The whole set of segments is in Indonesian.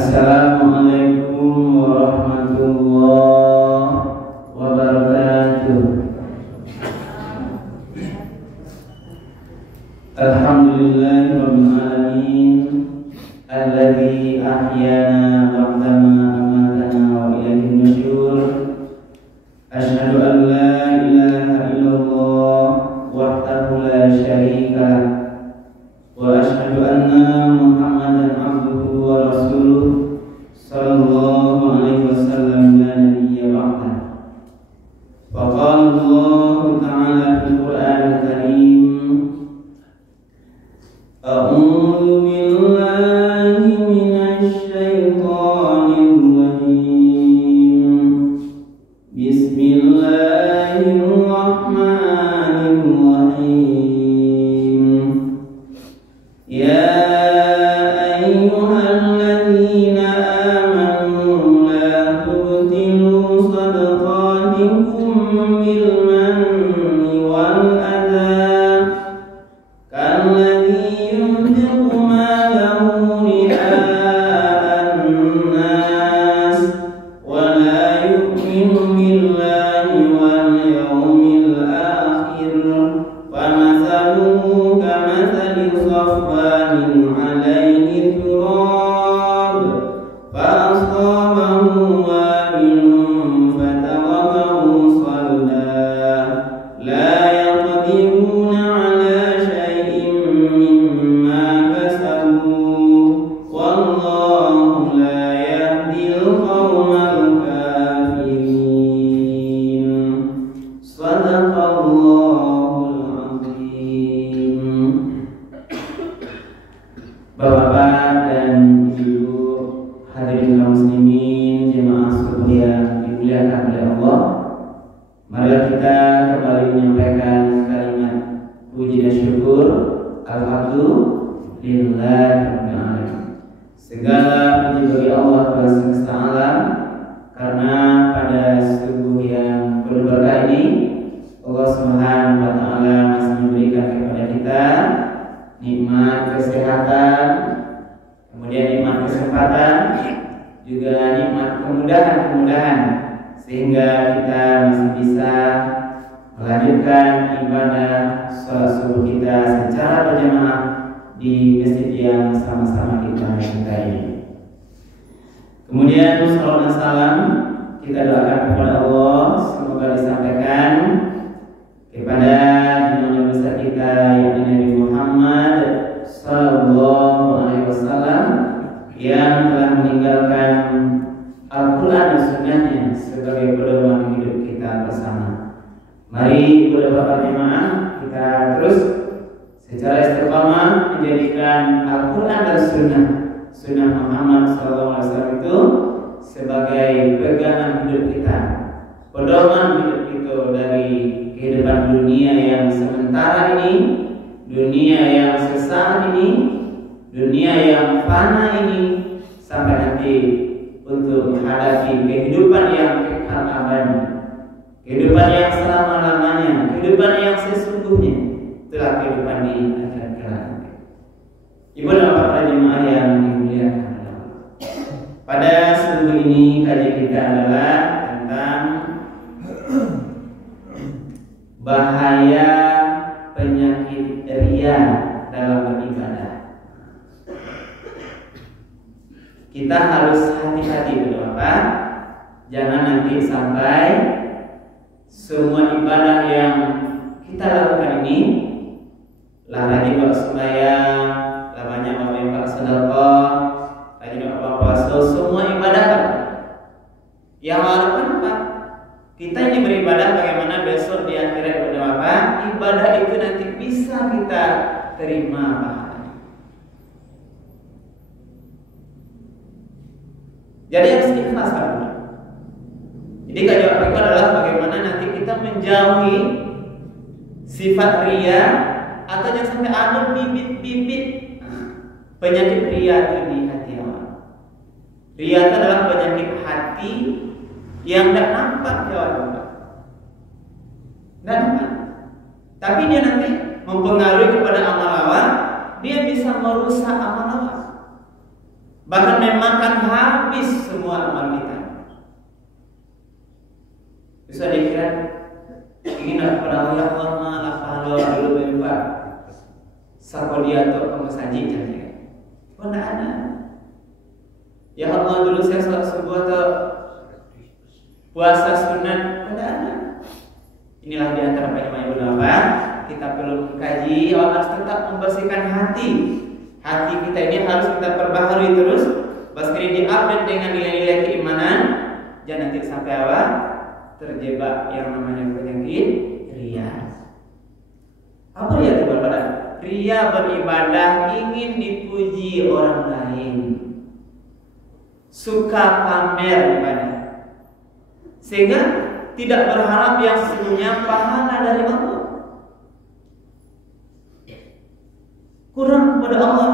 Assalamualaikum warahmatullahi wabarakatuh. Alhamdulillahirabbil alamin alladzi ahyana ba'dama amatana wa ilaihin nusyur. Asyhadu an la ilaha illallah wahdahu la syarika lah wa asyhadu anna Muhammadan abduhu wa rasuluh sallallahu alaihi wasallam la nabiyya ba'dah. Wa qala Allah ta'ala fil Qur'anil Karim, a'udzu billahi minasy syaithanir rajim. Bismillahirrahmanirrahim. Ya ayyuhalladzina amanu la tubtilu shadaqatikum bil manni wal adha kalladzi yunfiqu malahu ri'a'an nas wa la yu'minu billahi wal yawmil akhir famathaluhu kamathali safwanin 'alaihi turab fa'asabahu wabilun fatarakahu salda la yaqdiruna 'ala shay'in mimma kasabu wallahu la yahdil qawmal kafirin. Shadaqallahul azim. Bapak-bapak dan ibu hadirin kaum muslimin jemaah subuh yang dimuliakan oleh Allah, marilah kita kembali menyampaikan kalimat puji dan syukur. Alhamdulillah rabbil alamin. Segala puji bagi Allah Tuhan semesta alam, karena pada subuh yang berberkah ini Allah Subhanahu wa taala masih memberikan kepada kita nikmat kesehatan, kemudian nikmat kesempatan, juga nikmat kemudahan-kemudahan, sehingga kita masih bisa melanjutkan ibadah sholat subuh kita secara berjamaah di masjid yang sama-sama kita cintai. Kemudian salawat dan salam kita doakan kepada Allah, semoga disampaikan kepada junjungan besar kita yakni Nabi Muhammad sallallahu alaihi wasallam yang telah meninggalkan Al-Quran dan Sunnahnya sebagai pedoman hidup kita bersama. Mari beberapa jemaah kita terus secara istiqamah menjadikan Al-Quran dan Sunnah Muhammad sallallahu alaihi wasallam itu sebagai pegangan hidup kita, pedoman hidup kita dari kehidupan dunia yang sementara ini, dunia yang sesaat ini, dunia yang fana ini, sampai nanti untuk menghadapi kehidupan yang kekal abadi, kehidupan yang selama-lamanya, kehidupan yang sesungguhnya, itulah kehidupan di akhirat kelak. Ibu dan bapak para jemaah yang dimuliakan Allah, pada subuh ini kajian kita adalah tentang bahaya penyakit ria dalam beribadah. Kita harus hati-hati Bapak, jangan nanti sampai semua ibadah yang kita lakukan ini, lah rajin bawa sembahyang, lah banyak bawa sedekah, rajin bawa puasa, semua ibadah yang harapkan apa? Kita ini beribadah bagaimana besok di akhirat kepada Bapak, ibadah itu nanti bisa kita terima pahalanya. Jadi harus ikhlas kan? Jadi kajian itu adalah bagaimana nanti kita menjauhi sifat ria atau jangan sampai ada bibit-bibit penyakit ria itu di hati orang. Ria itu adalah penyakit hati yang tidak nampak ya orang. Tidak nampak. Tapi dia nanti mempengaruhi kepada amal awal, dia bisa merusak amal awal. bahkan memakan habis semua amal kita. Bisa dikira ingin kepada Allah, Allah malah kalau dulu berubah sakodiato pengusaji jadi mana ada ya Allah dulu saya sholat subuh atau puasa sunat mana ada. Inilah di antara banyak ulama kita perlu mengkaji, harus tetap membersihkan hati kita ini harus kita perbaharui terus, pasti diupdate dengan nilai-nilai keimanan, jangan nanti sampai awal terjebak yang namanya penyakit ria. Apa ria itu beribadah? Ria beribadah ingin dipuji orang lain, suka pamer ibadah, sehingga tidak berharap yang sesungguhnya pahala dari Allah, kurang kepada Allah.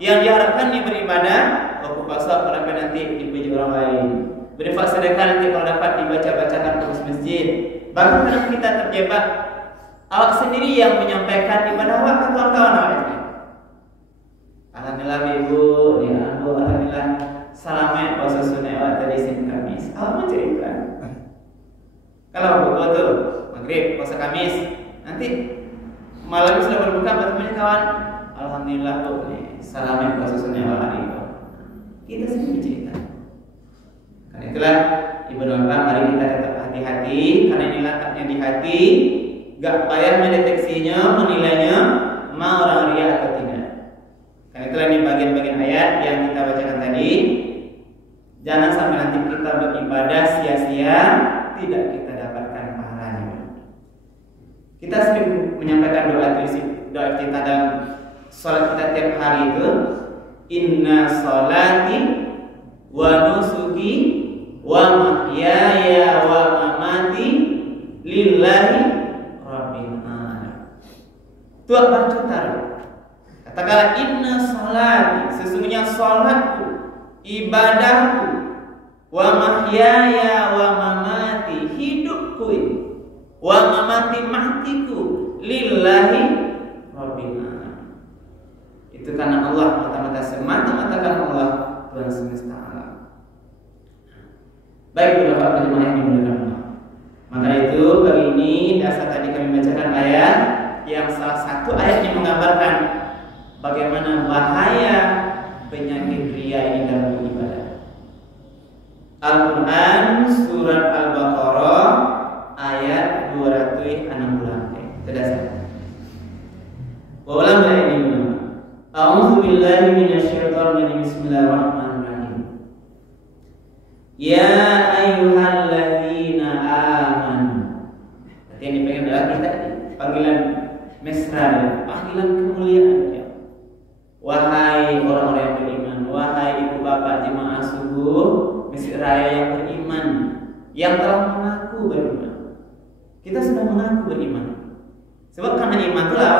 Yang diharapkan ini beribadah, waktu puasa kalau nanti dipuji orang lain, berinfak sedekah nanti kalau dapat dibaca-bacakan terus masjid. Bahkan kalau kita terjebak awak sendiri yang menyampaikan ibadah awak ke kawan-kawan awak. Alhamdulillah ibu, ya abu, alhamdulillah selamat puasa sunnah awak tadi Senin Kamis. Awak menceritakan. Kalau betul maghrib puasa Kamis, nanti malam sudah berbuka bertemu kawan. Alhamdulillah bu, selamat puasa sunnah awak hari itu. Kita sendiri mencerita. Karena itulah ibu bapak, mari kita tetap hati-hati karena ini letaknya di hati. Gak payah mendeteksinya, menilainya mau orang ria atau tidak. Karena itulah ini bagian-bagian ayat yang kita bacakan tadi. Jangan sampai nanti kita beribadah sia-sia, tidak kita dapatkan pahalanya. Kita sering menyampaikan doa kita dalam sholat kita tiap hari itu, inna sholati wa nusuki wa mahyaya wa mamati lillahi rabbil alamin. Itu apa taruh? Katakanlah inna sholati, sesungguhnya sholatku, ibadahku, wa mahyaya wa mamati, hidupku ini, wa mamati matiku, lillahi rabbil alamin. Itu karena Allah, mata-mata semata-mata karena Allah Tuhan semesta alam. Baik beberapa jemaah yang dimuliakan Allah. Maka itu kali ini dasar tadi kami bacakan ayat yang salah satu ayat yang menggambarkan bagaimana bahaya penyakit ria ini dalam beribadah. Al-Quran surat Al-Baqarah ayat 260. Itu dasar. Ulang ayat ini dulu. A'udzu billahi minasyaitonir rajim. Bismillahirrahmanirrahim. Ya ayyuhalladzina amanu. Artinya yang dipegang adalah kita panggilan mesra, panggilan kemuliaan ya. Wahai orang-orang yang beriman, wahai ibu bapak jemaah subuh Masjid Raya yang beriman, yang telah mengaku beriman. Kita sudah mengaku beriman. Sebab karena iman itulah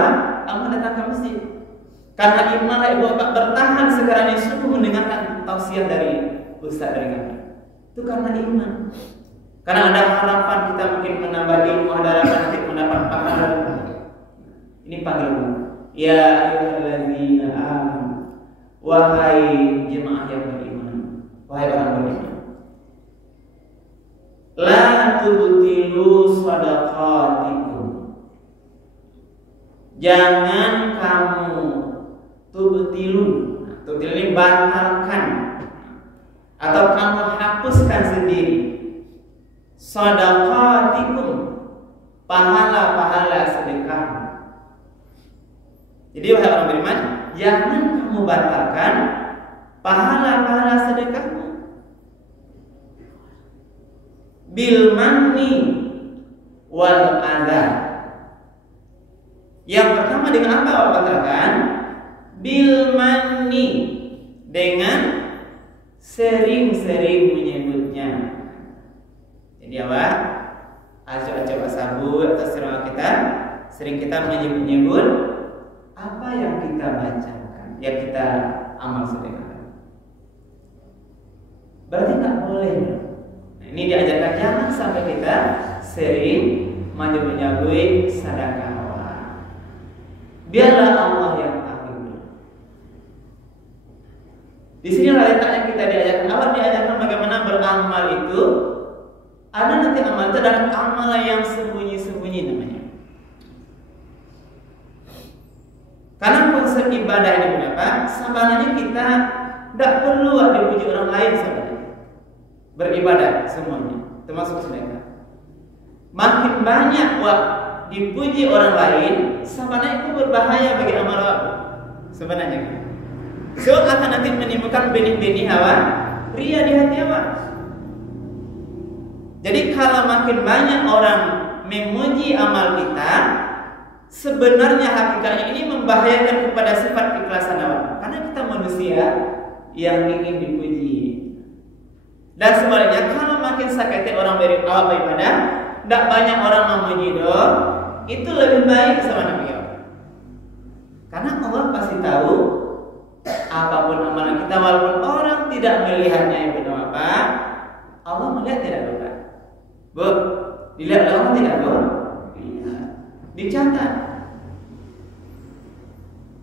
kamu datang ke masjid. Karena iman ibu bapak bertahan sekarang ini subuh mendengarkan tausiah dari ustaz dari kami. Itu karena iman. Karena ada harapan kita mungkin menambah ilmu, ada harapan nanti mendapat pahala. Ini panggilan. Ya ayyuhalladzina amanu, wahai jemaah yang beriman, wahai orang beriman. La tubtilu shadaqatikum. Jangan kamu tubtilu. Tubtilu ini batalkan atau kamu hapuskan sendiri shadaqatikum, pahala-pahala sedekah. Jadi wahai orang beriman, jangan kamu batalkan pahala-pahala sedekahmu. Bil manni wal adha. Yang pertama dengan apa Allah batalkan? Bil manni, dengan sering-sering menyebutnya. Jadi apa? Ajo-ajo asabu atas sirah kita, sering kita menyebut-nyebut apa yang kita bacakan, yang kita amal sedekah. Berarti tak boleh. Nah, ini diajarkan jangan sampai kita sering menyebut-nyebut sedekah. Biarlah Allah yang tahu. Di sini letaknya kita diajarkan. Awal diajarkan bagaimana beramal itu. Ada nanti amal itu adalah amal yang sembunyi-sembunyi namanya. Karena konsep ibadah ini berapa? Sebenarnya kita tidak perlu dipuji orang lain sebenarnya. Beribadah semuanya, termasuk sedekah. Makin banyak dipuji orang lain, sebenarnya itu berbahaya bagi amal aku. Sebenarnya. So akan nanti menimbulkan benih-benih hawa ria di hati awak. Jadi kalau makin banyak orang memuji amal kita, sebenarnya hakikatnya ini membahayakan kepada sifat keikhlasan awak. Karena kita manusia yang ingin dipuji. Dan sebaliknya kalau makin sakit orang beribadah, tidak banyak orang memuji doa, itu lebih baik sama Nabi Allah. Karena Allah pasti tahu apapun amalan kita, walaupun orang tidak melihatnya itu apa, Allah melihat tidak lupa. Bu, dilihat Allah tidak bu? Dicatat.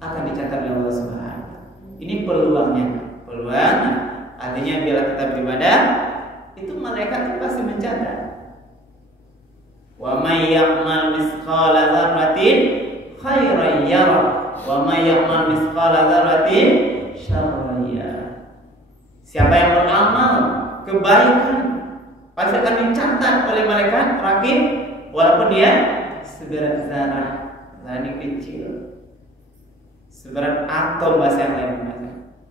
Akan dicatat oleh Allah Subhanahu. Ini peluangnya. Artinya bila kita beribadah, itu malaikat itu pasti mencatat. Wa may ya'mal misqala dzarratin khairan yara wa may ya'mal misqala dzarratin syarran yara. Siapa yang beramal kebaikan pasti akan dicatat oleh malaikat rakib, walaupun dia seberat zarah, zarah kecil, seberat atom bahasa yang lain,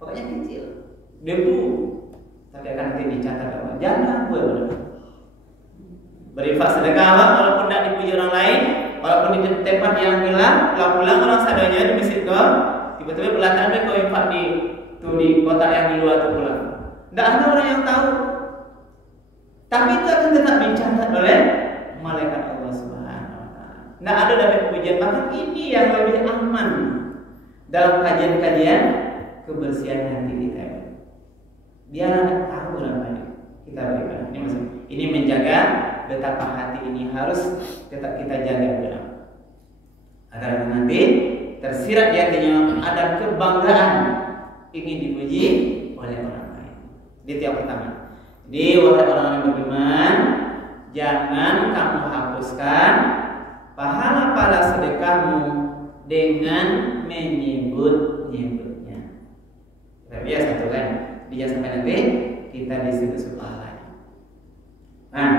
pokoknya kecil, debu, tapi akan nanti dicatat Allah. Jangan gue berinfak sedekah walaupun tidak dipuji orang lain, walaupun di tempat yang pulang orang sadanya di masjid kau, tiba-tiba belakangnya kau infak di kotak yang di luar tu pulang. Tidak ada orang yang tahu. Tapi itu akan tetap dicatat oleh malaikat Allah Subhanahu wa taala. Tidak ada dapat pujian, bahkan ini yang lebih aman dalam kajian-kajian kebersihan hati kita. Biar anak tahu namanya kita beribadah. Ini maksud. Ini menjaga betapa hati ini harus tetap kita jaga benar. Agar nanti tersirat di hatinya ada kebanggaan ingin dipuji oleh orang lain. Itu yang pertama. Jadi wahai orang yang beriman, jangan kamu hapuskan pahala sedekahmu dengan menyebut-nyebutnya. Tapi ya satu kan, dia sampai nanti kita disebut pahala. Nah,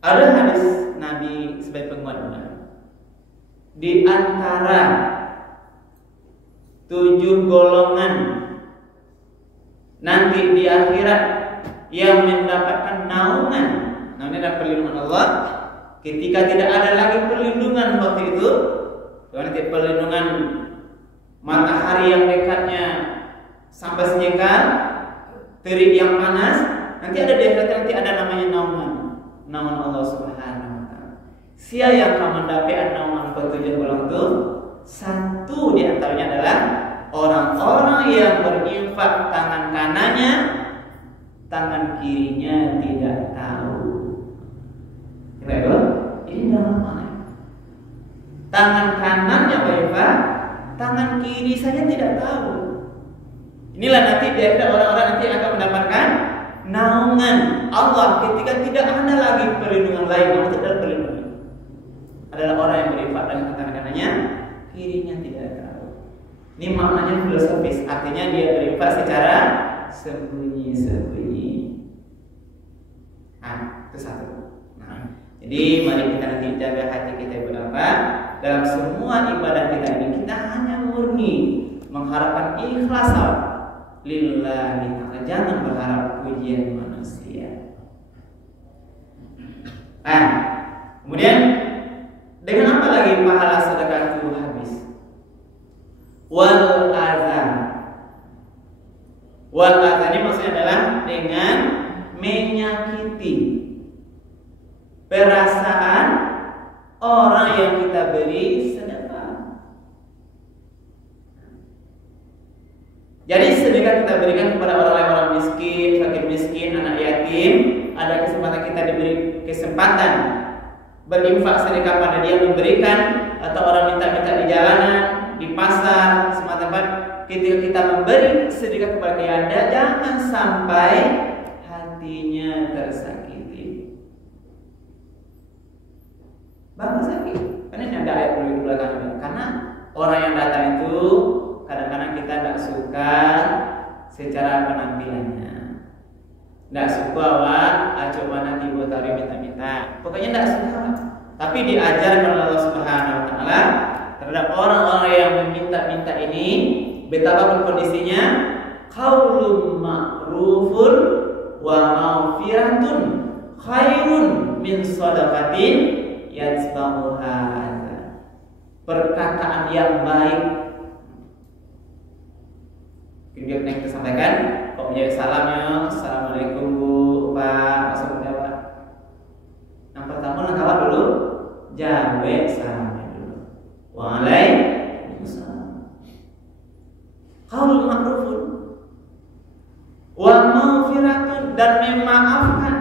ada hadis Nabi sebagai penguat benar. Di antara 7 golongan nanti di akhirat yang mendapatkan naungan dan perlindungan Allah, ketika tidak ada lagi perlindungan waktu itu, nanti perlindungan matahari yang dekatnya sampai senyekar, terik yang panas, nanti ada di akhirat nanti ada namanya naungan Allah Subhanahu wa taala. Siapa yang akan mendapat naungan ke-7 golongan itu? Satu di antaranya adalah orang-orang yang berinfak tangan kanannya, tangan kirinya tidak tahu. Kenapa? Ini dalam mana? Tangan kanannya berinfak, tangan kiri saja tidak tahu. Inilah nanti di akhirat orang-orang nanti akan mendapatkan naungan Allah ketika tidak ada lagi perlindungan lain. Yang itu adalah perlindungan. Adalah orang yang berinfak dengan tangan kanannya, kirinya tidak tahu. Ini maknanya filosofis, artinya dia berinfak secara sembunyi-sembunyi. Nah, itu satu. Nah, jadi mari kita nanti jaga hati kita berapa dalam semua ibadah kita ini, kita hanya murni mengharapkan ikhlas lillahi ta'ala, jangan berharap pujian manusia. Nah, kemudian dengan apa lagi pahala sedekah itu habis? Wal azan ini maksudnya adalah dengan menyakiti perasaan orang yang kita beri sedekah. Jadi sedekah kita berikan kepada orang-orang miskin, fakir miskin, anak yatim, ada kesempatan kita diberi kesempatan berinfak sedekah pada dia, memberikan, atau orang minta-minta di jalanan, di pasar, semua tempat, ketika kita memberi sedekah kepada tiada, jangan sampai hatinya tersakiti. Bapak sakit, karena ini ada ayat di belakang. Karena orang yang datang itu kadang-kadang kita tidak suka secara penampilannya, tidak suka coba nanti buat tarik minta-minta, pokoknya tidak suka. Tapi diajarkan oleh Allah Subhanahu Wa Taala terhadap orang-orang yang meminta-minta ini, betapa kondisinya, qaulun ma'rufun wa maufiratun khairun min shadaqatin yatsba'uha. Perkataan yang baik. Video yang kita sampaikan, kok menjadi salamnya, assalamualaikum Bu, Pak, maksudnya Pak. Yang pertama langkah dulu, jabe salamnya dulu. Waalaikumsalam. Qaulun ma'rufun wa maufiratun, dan memaafkan.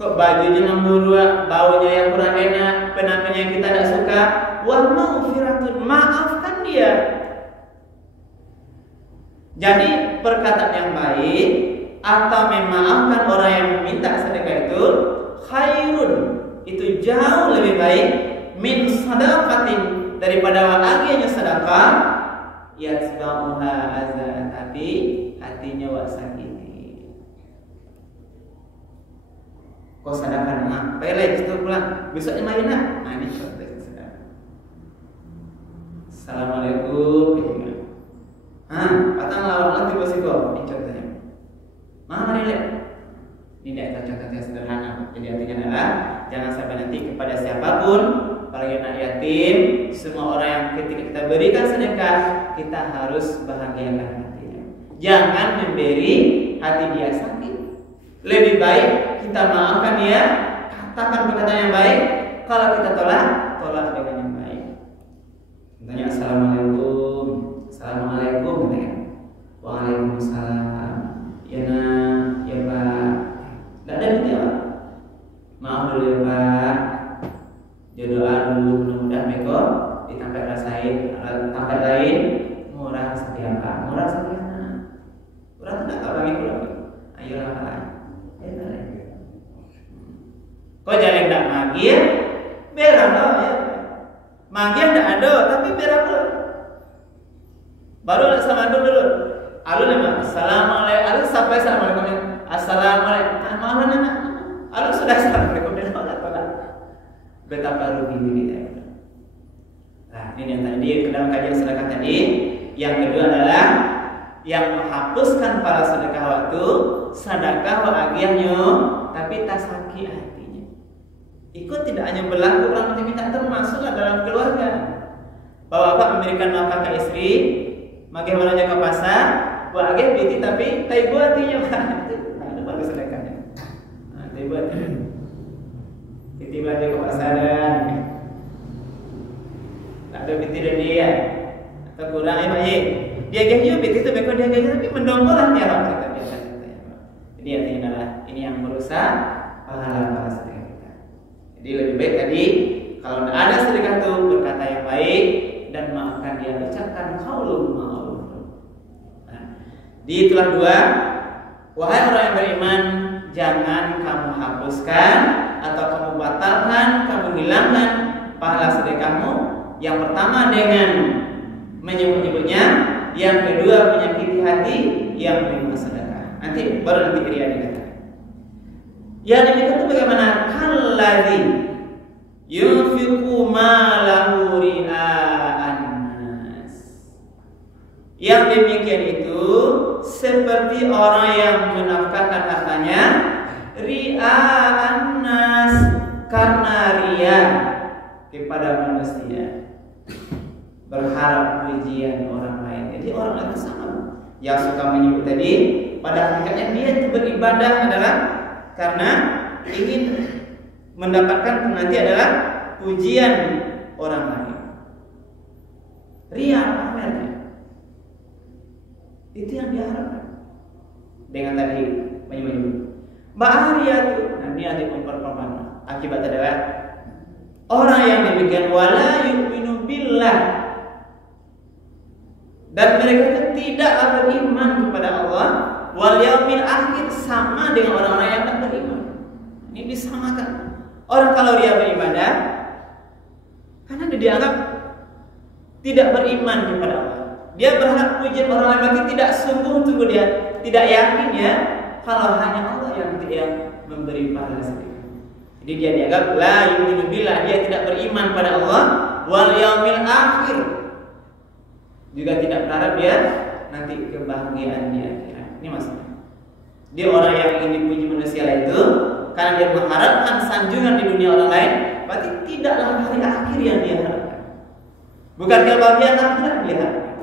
Kok bajunya nomor 2, baunya yang kurang enak, penampilan yang kita tidak suka, wa maufiratun, maafkan dia. Jadi perkataan yang baik atau memaafkan orang yang meminta sedekah itu khairun, itu jauh lebih baik min sadaqatin, daripada agenya sedekah yatsba'uha azan, tapi hatinya wasakiti. Kau sedekah nak pele itu pulang besoknya main nak. Nah, ini contoh sedekah. Assalamualaikum. Patang lawan nanti bosiko. Ini contohnya. Mana lihat? Ini contoh yang sederhana. Jadi artinya adalah jangan sampai nanti kepada siapapun, apalagi anak yatim, semua orang yang ketika kita berikan sedekah, kita harus bahagiakan hatinya. Jangan memberi hati dia sakit. Lebih baik kita maafkan dia, katakan perkataan yang baik. Kalau kita tolak dengan yang baik. Contohnya assalamualaikum. Assalamualaikum katanya. Waalaikumsalam. Ya nak, ya Pak. Tidak ada gitu ya Pak. Maaf dulu ya Pak. Doa dulu, mudah-mudahan Meko di tempat lain murah setia Pak. Murah setia nak. Murah tidak kau bagi pulang. Ayolah Pak. Kau jangan tidak magir, berang ya. Magir tidak ada, tapi berang pula. Baru sama dulu. Alu nama assalamualaikum. Alu sampai assalamualaikum. Assalamualaikum. Maaf nak. Alu sudah assalamualaikum. Betapa rugi kita. Nah, ini yang tadi dalam kajian sedekah tadi. Yang kedua adalah yang menghapuskan para sedekah waktu sedekah agiannya, tapi tak sakit hatinya. Ikut tidak hanya berlaku orang minta, termasuklah dalam keluarga. Bapak memberikan nafkah ke istri, bagaimana jaga pasar, buat agak biti tapi tai buat hatinya kan. Nah, itu bagus sedekahnya. Nah, tai buat. Biti belanja ke pasaran. Tak ada biti dan dia. Atau kurang ya Pak Ye. Dia gaji biti itu beko dia gaji tapi mendongkolan dia Pak. Jadi artinya adalah ini yang merusak pahala sedekah kita. Jadi lebih baik tadi kalau ada sedekah itu berkata yang baik dan maafkan dia, ucapkan qaulun ma'ruf. Nah, itulah dua. Wahai orang yang beriman, jangan kamu hapuskan atau kamu batalkan, kamu hilangkan pahala sedekahmu. Yang pertama dengan menyebut-nyebutnya, yang kedua menyakiti hati yang menerima sedekah. Nanti baru nanti ria dikatakan. Yang demikian itu bagaimana? Kalladzi yunfiqu malahu ria'an nas. Yang demikian itu seperti orang yang menafkahkan hartanya ria'an nas, karena ria kepada manusia, berharap pujian orang lain. Jadi orang lain sama yang suka menyebut tadi, pada hakikatnya dia itu beribadah adalah karena ingin mendapatkan nanti adalah pujian orang lain. Ria pamernya. Itu yang diharapkan. Dengan tadi menyebut. Bahaya itu nanti ada memperparah. Akibat adalah orang yang demikian wala yu'minu billah Dan mereka itu tidaklah beriman kepada Allah wal yaumil akhir, sama dengan orang-orang yang tidak beriman. Ini disamakan. Orang kalau dia beribadah karena dia dianggap tidak beriman kepada Allah. Dia berharap pujian orang lain, berarti tidak sungguh-sungguh dia tidak yakin ya kalau hanya Allah yang memberi pahala sendiri. Jadi dia dianggap la yu'minu billah, dia tidak beriman pada Allah wal yaumil akhir. Juga tidak berharap dia nanti kebahagiaan di akhirat. Ini maksudnya. Dia orang yang ingin dipuji manusia itu karena dia mengharapkan sanjungan di dunia orang lain, berarti tidaklah hari akhir yang dia harapkan. Bukan kebahagiaan akhirat dia harapkan.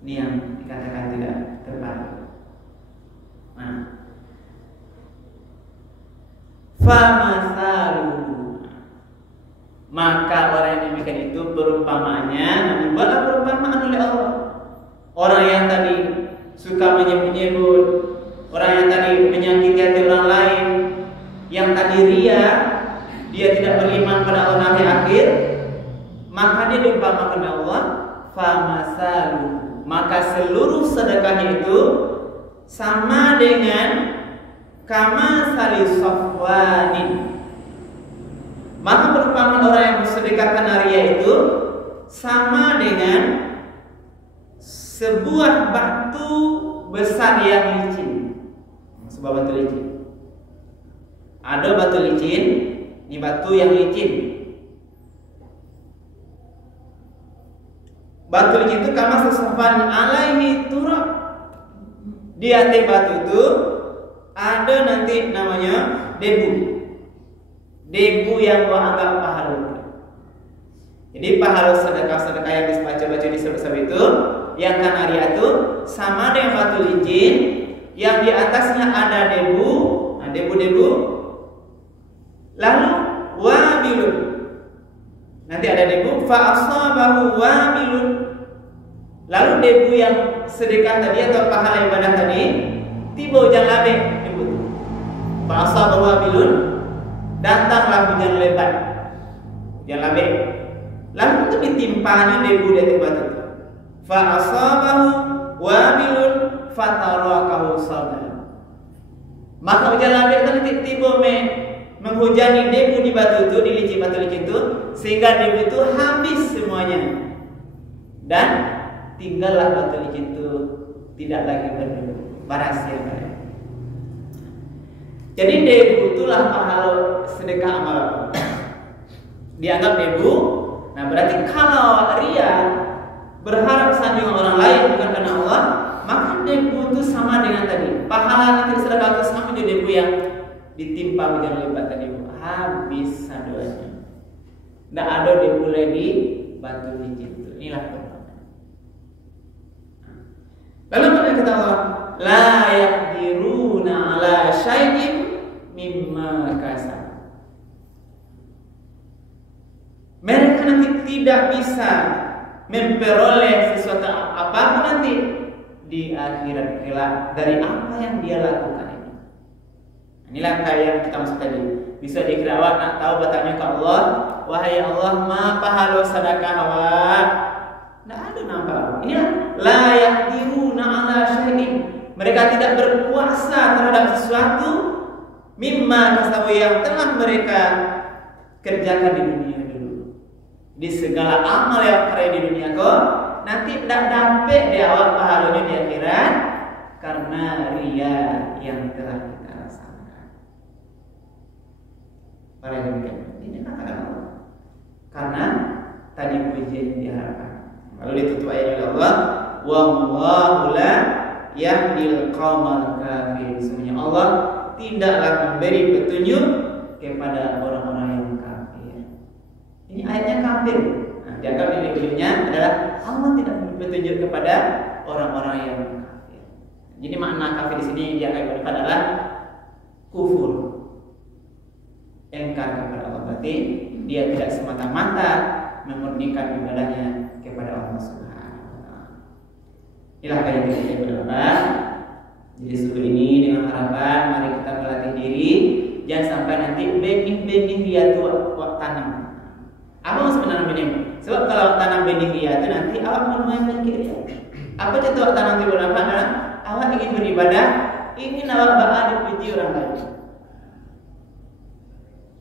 Ini yang dikatakan tidak tepat. Nah, famasalu, maka orang yang demikian itu perumpamaannya dibuatlah perumpamaan oleh Allah. Orang yang tadi suka menyebut-nyebut, orang yang tadi menyakiti hati orang lain, yang tadi ria, dia tidak beriman pada Allah hari akhir, maka dia diumpamakan oleh Allah famasalu, maka seluruh sedekahnya itu sama dengan kama sali safwanin. Maka perumpamaan orang yang bersedekahkan ria itu sama dengan sebuah batu besar yang licin. Sebuah batu licin. Ada batu licin, ini batu yang licin. Batu licin itu kama safwan alaihi turab. Di atas batu itu ada nanti namanya debu. Debu yang gua anggap pahala. Jadi pahala sedekah-sedekah yang dibaca-baca di sebab itu, yang kan ria itu sama dengan batu licin yang di atasnya ada debu, nah debu-debu. Lalu wabilun. Nanti ada debu fa asabahu wabilun. Lalu debu yang sedekah tadi atau pahala ibadah tadi tiba hujan labek debu. Fa asabahu wabilun. Datanglah hujan lebat, hujan labek. Lalu itu ditimpanya debu di atas batu. Fa asabahu wabilun fatarakahu sadar. Maka hujan labek itu tiba menghujani debu di batu itu, di licin batu licin itu, sehingga debu itu habis semuanya. Dan tinggallah batu licin itu tidak lagi berdebu, barasia. Jadi debu itulah pahala sedekah amal. Dianggap debu. Nah berarti kalau ria berharap sanjungan orang lain bukan karena Allah, maka debu itu sama dengan tadi. Pahala nanti sedekah itu sama dengan debu yang ditimpa hujan lebat tadi. Habis sadoanya. Tidak ada debu lagi batu licin itu. Inilah perumpamaan. Lalu mana kata Allah? La yaqdiruna ala syai'in mimma kasab. Mereka nanti tidak bisa memperoleh sesuatu apapun nanti di akhirat kelak dari apa yang dia lakukan ini. Inilah kayak yang kita maksud tadi. Bisa dikira awak nak tahu bertanya ke Allah, wahai Allah, ma pahala sedekah awak? Tidak ada nampak. Inilah la yaqdiruna ala syai'in. Mereka tidak berkuasa terhadap sesuatu mimma kasabu yang telah mereka kerjakan di dunia dulu. Di segala amal yang karya di dunia kok nanti tidak dapat di awal pahalanya di akhirat karena ria yang telah kita rasakan. Para demikian ini katakan Allah. Karena tadi pujian yang diharapkan. Lalu ditutup ayat oleh Allah, wallahu la yahdil qaumal kafirin. Semuanya Allah tidaklah memberi petunjuk kepada orang-orang yang kafir. Ini ayatnya kafir. Nah, dianggap ini ujungnya adalah Allah tidak memberi petunjuk kepada orang-orang yang kafir. Jadi makna kafir di sini dianggap adalah kufur, engkar kepada Allah. Berarti dia tidak semata-mata memurnikan ibadahnya kepada Allah Subhanahu wa taala. Inilah yang kita berdoa. Jadi sebelum ini dengan harapan mari kita melatih diri jangan sampai nanti benih-benih dia tua tanam. Apa maksud menanam benih? Sebab kalau tanam benih ria itu nanti awak menuaikan ria. Apa contoh tanam di bulan apa? Awak ingin beribadah, ingin awak dipuji orang lain.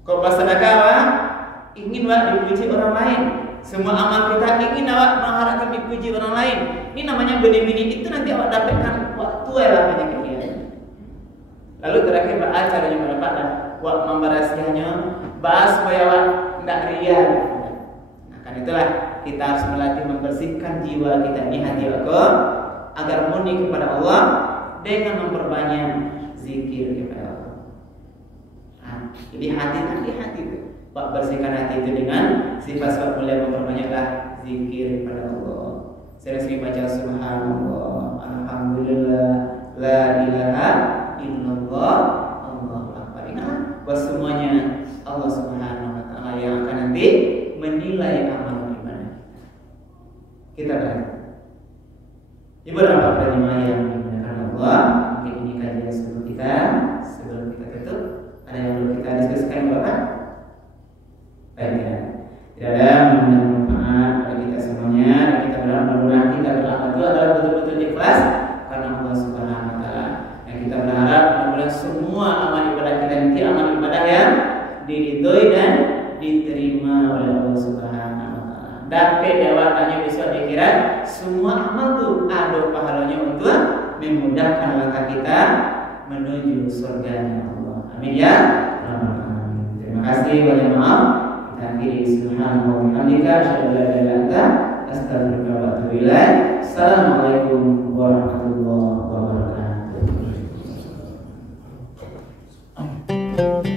Kau bersedekah awak ingin awak dipuji orang lain. Semua amal kita ingin awak mengharapkan dipuji orang lain. Ini namanya benih-benih itu nanti awak dapatkan waktu lah banyak kegiatan. Lalu terakhir bahas caranya berapa dan awak memberasihannya, bahas supaya awak tidak ria. Nah, kan itulah kita harus melatih membersihkan jiwa kita ini hati aku agar murni kepada Allah dengan memperbanyak zikir kepada Allah. Nah, jadi hati itu. Pak bersihkan hati itu dengan sifat-sifat mulia, memperbanyaklah zikir kepada Allah. Sering-sering baca subhanallah, alhamdulillah, la ilaha illallah, Allahu akbar. Ingat bahwa semuanya Allah Subhanahu wa taala yang akan nanti menilai amal ibadah kita. Ibu dan bapak yang dimuliakan Allah, mungkin ini kajian sebelum kita tutup. Ada yang perlu kita diskusikan Bapak? Baik, tidak ada manfaat bagi kita semuanya, dan kita berharap mudah-mudahan kita beramal itu adalah betul-betul ikhlas karena Allah Subhanahu wa taala. Dan kita berharap mudah-mudahan semua amal ibadah kita nanti amal ibadah yang diridhoi dan diterima oleh Allah Subhanahu wa taala. Dapat jawabannya besok di akhirat, semua amal tuh ada pahalanya untuk memudahkan langkah kita menuju surganya Allah. Amin ya. Terima kasih, banyak maaf. Akhiri subhanahu wa bihamdika asyhadu an la ilaha illa anta astaghfiruka wa atubu ilaik. Assalamualaikum warahmatullahi wabarakatuh.